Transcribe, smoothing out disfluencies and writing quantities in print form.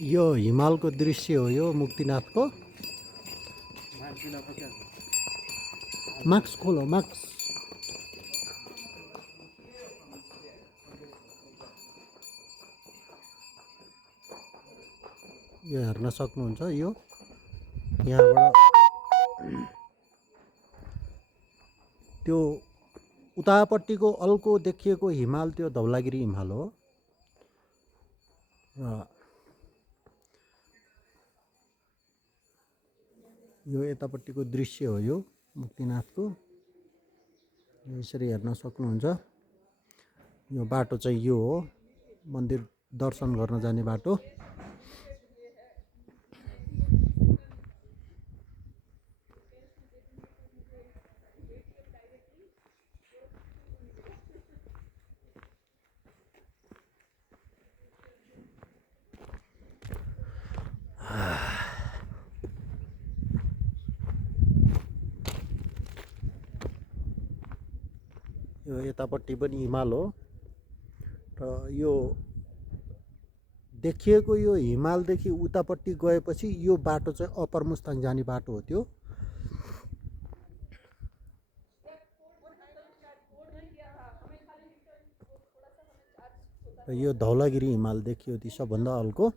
यो हिमालको दृश्य हो यो मुक्तिनाथको। मास्क खोलो मास्क। यो हेर्न सक्नुहुन्छ यो यहाँबाट त्यो उतापट्टिको अल्को देखिएको हिमाल त्यो धौलागिरी हिमाल हो र यो यतापट्टिको दृश्य हो यो मुक्तिनाथको। यसरी हेर्न सक्नुहुन्छ। यो बाटो चाहिँ यो हो मन्दिर दर्शन गर्न जाने बाटो। यो यतापट्टि पनि हिमाल हो र यो देखिएको यो हिमालदेखि उतापट्टि गएपछि यो बाटो चाहिँ अप्पर मुस्ताङ जाने बाटो हो त्यो। र यो धौलागिरी हिमाल देखियो ती सबभन्दा अल्को।